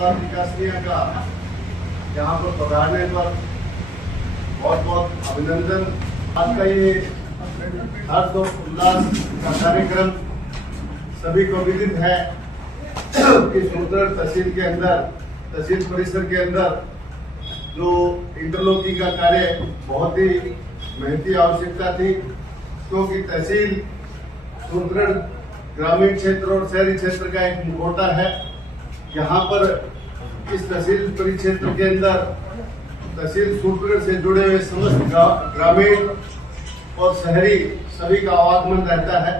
प्रताप विकासनीय का यहाँ पर पधारने पर बहुत बहुत अभिनंदन। आज का ये हर्ष और उल्लास का कार्यक्रम सभी को विदित है कि सूरतगढ़ तहसील के अंदर, तहसील परिसर के अंदर जो इंटरलॉकिंग का कार्य बहुत ही महती आवश्यकता थी, क्योंकि तहसील सूरतगढ़ ग्रामीण क्षेत्र और शहरी क्षेत्र का एक मुखौटा है। यहाँ पर इस तहसील परिक्षेत्र के अंदर तहसील सूरतगढ़ से जुड़े हुए समस्त ग्रामीण और शहरी सभी का आवागमन रहता है।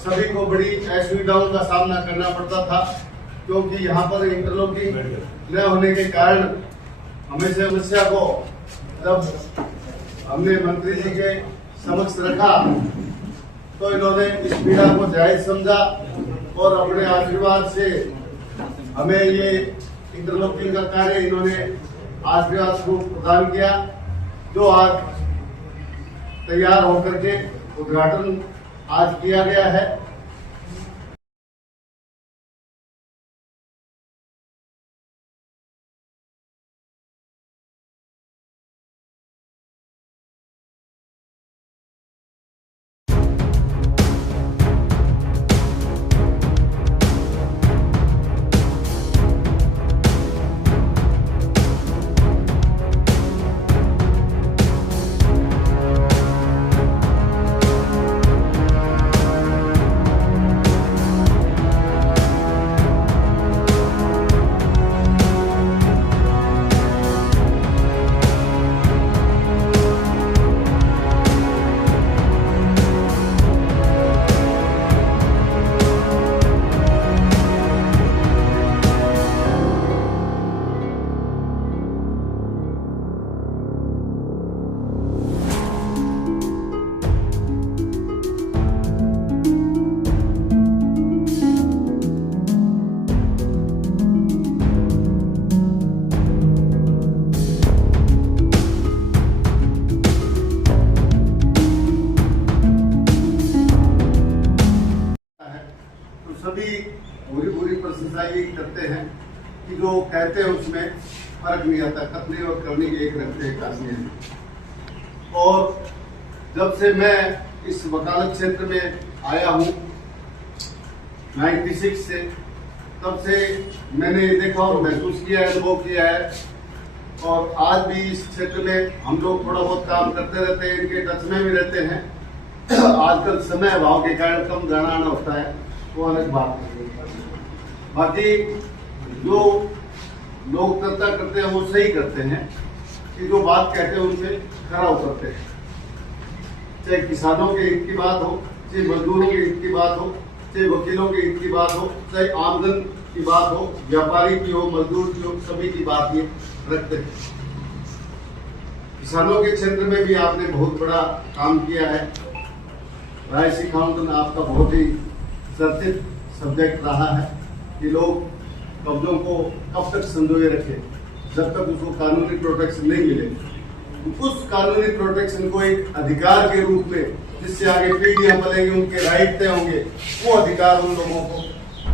सभी को बड़ी असुविधाओं का सामना करना पड़ता था, क्योंकि यहाँ पर इंटरलॉकिंग न होने के कारण हमें समस्या को जब हमने मंत्री जी के समक्ष रखा तो इन्होंने इस पीड़ा को जायज समझा और अपने आशीर्वाद से हमें ये इंटरलॉकिंग का कार्य इन्होंने आशीर्वाद स्वरूप प्रदान किया, जो आज तैयार होकर के उद्घाटन आज किया गया है। सभी पूरी प्रशंसा ये करते हैं कि जो कहते हैं उसमें फर्क नहीं आता, कथनी और करनी एक रखते हैं कानून। और जब से मैं इस वकालत क्षेत्र में आया हूँ 96 से, तब से मैंने देखा और महसूस किया है, अनुभव किया है। और आज भी इस क्षेत्र में हम लोग थोड़ा बहुत काम करते रहते हैं, इनके टच में भी रहते हैं। आजकल समय अभाव के कारण कम जाना आना होता है, वो अलग बात है। बाकी जो लोग चर्चा करते हैं वो सही करते हैं कि जो बात कहते हैं उनसे खरा उतरते हैं। चाहे किसानों के हित की बात हो, चाहे मजदूरों के हित की बात हो, चाहे वकीलों के हित की बात हो, चाहे आमदन की बात हो, व्यापारी की हो, मजदूर की हो, सभी की बात ये रखते हैं। किसानों के क्षेत्र में भी आपने बहुत बड़ा काम किया है। रायसी काउंसिल आपका बहुत ही चर्चित सब्जेक्ट रहा है कि लोग कब्जों को कब तक संजोए रखे जब तक उसको कानूनी प्रोटेक्शन नहीं मिले। उस कानूनी प्रोटेक्शन को एक अधिकार के रूप में, जिससे आगे पीढ़ियां पलेंगी, उनके राइट तय होंगे, वो अधिकार उन लोगों को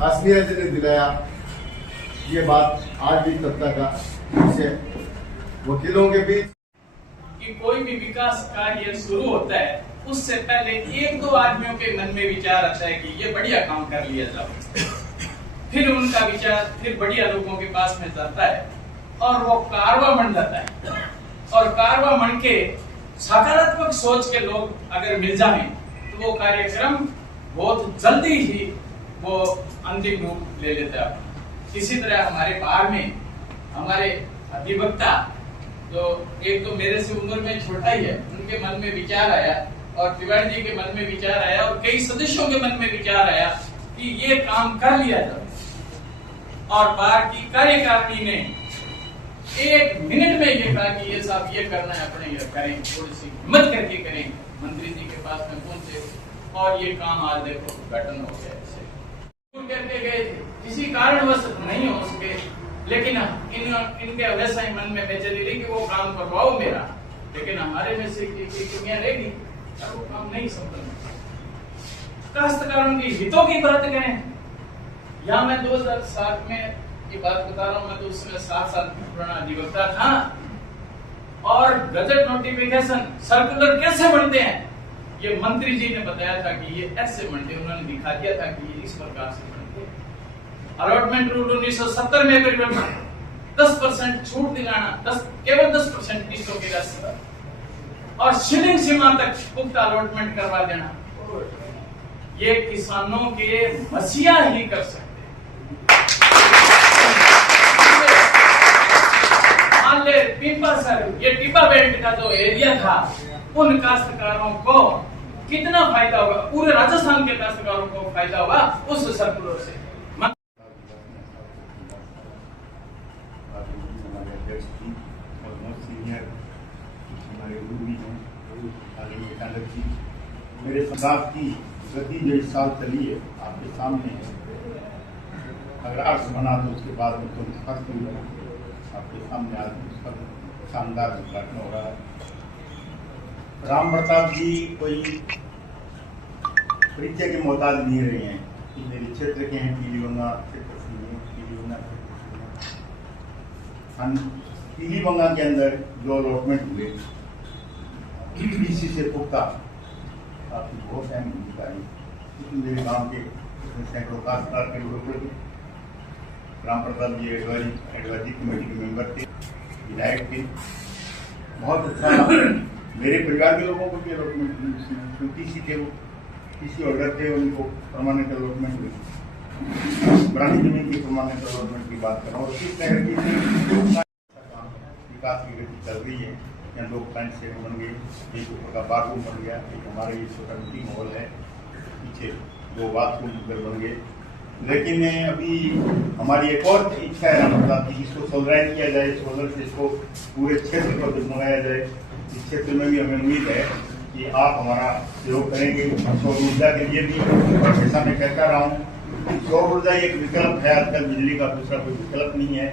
हाशमिया जी ने दिलाया। ये बात आज भी चर्चा का विषय वकीलों के बीच। कि कोई भी विकास कार्य शुरू होता है उससे पहले एक दो आदमियों के मन में विचार आता है कि ये बढ़िया काम कर लिया जाए, फिर उनका विचार फिर बढ़िया लोगों के पास में जाता है और वो कारवा बन जाता है। और कारवा बन के सकारात्मक सोच के लोग अगर मिल जाए तो वो कार्यक्रम बहुत जल्दी ही वो अंतिम रूप ले लेता है। इसी तरह हमारे बाहर में हमारे अधिवक्ता, जो एक तो मेरे से उम्र में छोटा ही है, उनके मन में विचार आया और तिवारी जी के मन में विचार आया और कई सदस्यों के मन में विचार आया कि ये काम कर लिया जाए। और बार की कार्यकारिणी ने 1 मिनट में ये कहा कि ये साहब ये करना है, अपने ये करें, थोड़ी सी हिम्मत करके करें। मंत्री जी के पास में पहुंचे और ये काम आज देखो उद्घाटन हो गया। करके गए थे, किसी कारणवश नहीं हो सके, लेकिन इनके वैसा ही मन में बेचैनी रही कि वो काम करवाओ मेरा, लेकिन हमारे में से कमियां रहेगी और वो काम नहीं संपन्न। काश्तकारों की हितों की बात करें, यहाँ मैं 2007 में की बात बता रहा हूँ, मैं तो उस समय 7 साल पुराना अधिवक्ता था। और गजट नोटिफिकेशन सर्कुलर कैसे बनते हैं ये मंत्री जी ने बताया था कि ये ऐसे बनते, उन्होंने दिखा दिया था कि ये इस प्रकार से बनते। अलॉटमेंट रूल 1970 में परिवर्तन, 10% छूट दिलाना, केवल 10% किस्तों की राशि पर, और सीलिंग सीमा तक पुख्ता अलॉटमेंट करवा देना, ये किसानों के मसीहा ही कर सकते। मान ले पीपा सर, ये टिब्बा बेल्ट का जो एरिया था, उन काश्तकारों को कितना फायदा होगा, पूरे राजस्थान के काश्तकारों को फायदा होगा उस सर्कुलर से। मेरे समाज की गति जो इस साल चली है आपके सामने है। अगर अर्थ बना तो उसके बाद में तुम फर्क हुई आपके सामने आज उसका शानदार उद्घाटन हो रहा है। राम प्रताप जी कोई परिचय के मोहताज नहीं रहे हैं कि मेरे क्षेत्र के हैं, पीलीबंगा क्षेत्र से पीलीबंगा के अंदर जो अलॉटमेंट हुए पीसी से पुख्ता आपकी बहुत अहम भूमिका है, क्योंकि मेरे गांव के सैकड़ों काश्तकार के लोग थे। राम प्रताप जी एडवाइजरी कमेटी के मेंबर थे, विधायक थे। बहुत अच्छा मेरे परिवार के लोगों को भी अलॉटमेंट पीसी थे, वो पीसी होल्डर थे, उनको परमानेंट अलॉटमेंट हुई। पुरानी जमीन की परमानेंट अलॉटमेंट की बात करूँ और किस तरह की विकास की गति चल रही है। यहाँ लोग साइंस सेंटर बन गए, एक ऊपर का बाथरूम बन गया, एक हमारे ये छोटा मीटिंग हॉल है, पीछे 2 बाथरूम उधर बन गए। लेकिन अभी हमारी एक और इच्छा है राम प्रताप जी, इसको सोलराइज किया जाए, सोलर से इसको पूरे क्षेत्र को जगमगाया जाए। इस क्षेत्र में भी हमें उम्मीद है कि आप हमारा सहयोग करेंगे। सौर ऊर्जा के लिए भी हमेशा मैं कहता रहा हूँ, सौर ऊर्जा एक विकल्प है, आजकल बिजली का दूसरा कोई विकल्प नहीं है।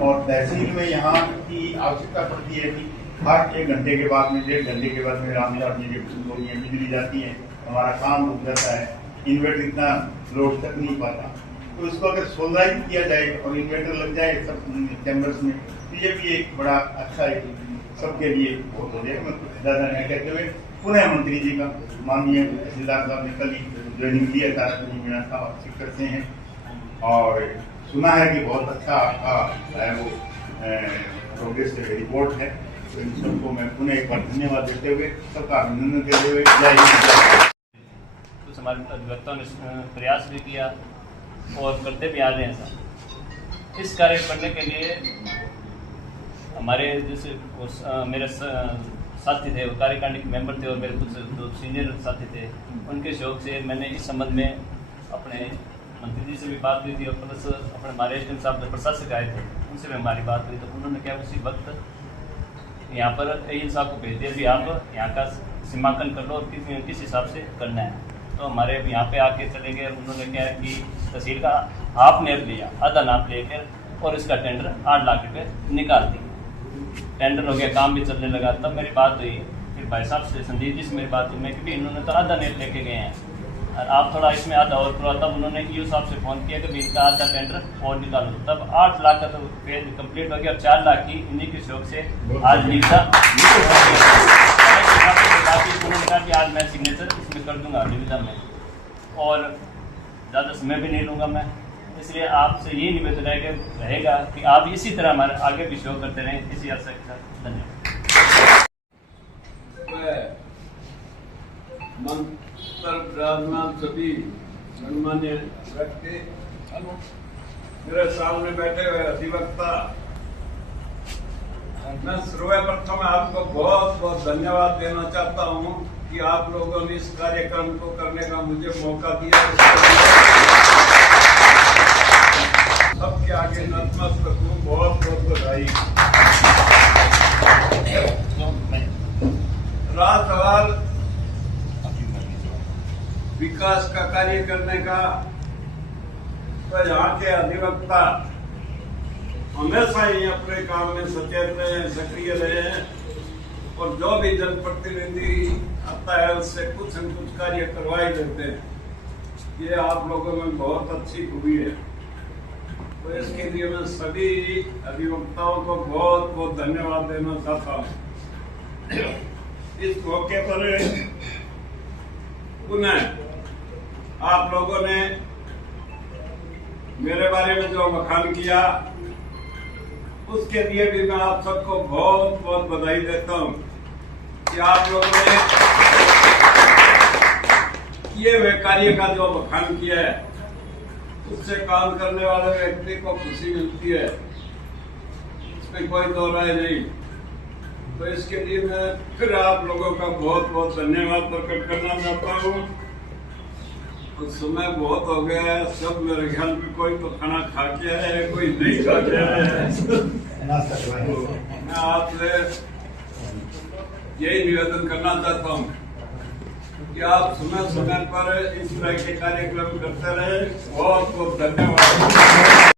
और तहसील में यहाँ की आवश्यकता पड़ती है कि हर 1 घंटे के बाद में 1.5 घंटे के बाद में रामदास जी के बिजली जाती है, हमारा काम रुक जाता है, इन्वर्टर इतना लोड तक नहीं पाता। तो इसको अगर सोलराइज किया जाए और इन्वर्टर लग जाए सब चैम्बर्स में, तो ये भी एक बड़ा अच्छा है, सबके लिए बहुत हो जाएगा। मैं कुछ ज़्यादा नहीं कहते हुए पुनः मंत्री जी का माननीय तहसीलदार साहब ने कल ही ज्वाइनिंग लिया, तारापुरी मीणा साहब अच्छी करते हैं और सुना है कि बहुत अच्छा आपका वो प्रोग्रेस रिपोर्ट है। तो इन सबको मैं पुनः एक बार धन्यवाद देते हुए, सबका अभिनंदन करते हुए जय हिंद। कुछ हमारे अधिवक्ताओं ने प्रयास भी किया और करते भी आ रहे हैं सर। इस कार्य करने के लिए हमारे जैसे मेरे साथी थे, वो कार्यकारिणी के मेंबर थे और मेरे कुछ जो सीनियर साथी थे, उनके सहयोग से मैंने इस संबंध में अपने मंत्री जी से भी बात हुई थी और प्लस अपने हमारे एसडीएम साहब जो प्रशासक आए थे उनसे भी हमारी बात हुई। तो उन्होंने क्या उसी वक्त यहाँ पर एएन साहब को भेज दिया भी आप यहाँ का सीमांकन कर लो और किस हिसाब से करना है। तो हमारे यहाँ पे आके चले गए, उन्होंने क्या है कि तहसील का हाफ नेप लिया, आधा नाप लेकर और इसका टेंडर 8 लाख रुपये निकाल दिया। टेंडर हो गया, काम भी चलने लगा। तब मेरी बात हुई फिर भाई साहब से, संदीप जी से मेरी बात हुई, मैं कि इन्होंने तो आधा नेप लेके गए हैं और आप थोड़ा इसमें आधा और करो। तब उन्होंने ईओ साहब से फ़ोन किया कि इनका आधा टेंडर और निकालो। तब 8 लाख का तो पेज कंप्लीट हो गया और 4 लाख की इन्हीं के शौक से आज निविदा उन्होंने कहा कि आज मैं सिग्नेचर इसमें कर दूंगा निविदा में और ज़्यादा समय भी नहीं लूँगा मैं। इसलिए आपसे ये निवेदन रहेगा कि आप इसी तरह हमारे आगे भी शो करते रहें, इसी आशा के साथ धन्यवाद। सभी गणमान्य व्यक्ति, मेरे सामने बैठे हुए अधिवक्ता, मैं सर्वप्रथम आपको बहुत बहुत धन्यवाद देना चाहता हूं कि आप लोगों ने इस कार्यक्रम को करने का मुझे मौका दिया। सबके आगे नतमस्तक हूं, बहुत बहुत बधाई। रहा सवाल विकास का कार्य करने का, तो यहाँ के अधिवक्ता हमेशा ही अपने काम में सचेत रहे हैं, सक्रिय रहे हैं और जो भी जनप्रतिनिधि आता है उससे कुछ न कुछ कार्य करवा ही देते हैं। ये आप लोगों में बहुत अच्छी खूबी है। तो तो इसके लिए मैं सभी अधिवक्ताओं को बहुत बहुत धन्यवाद देना चाहता हूँ। इस मौके पर पुनः आप लोगों ने मेरे बारे में जो बखान किया उसके लिए भी मैं आप सबको बहुत बहुत बधाई देता हूँ कि आप लोगों ने किए हुए कार्य का जो बखान किया है उससे काम करने वाले व्यक्ति को खुशी मिलती है, इसमें कोई दो राय नहीं। तो इसके लिए मैं फिर आप लोगों का बहुत बहुत धन्यवाद प्रकट करना चाहता हूँ। तो समय बहुत हो गया है, सब मेरे ख्याल में कोई तो खाना खा के है, कोई नहीं खा के है। मैं आपसे यही निवेदन करना चाहता हूँ कि आप समय समय पर इस तरह के कार्यक्रम करते रहे। बहुत बहुत धन्यवाद।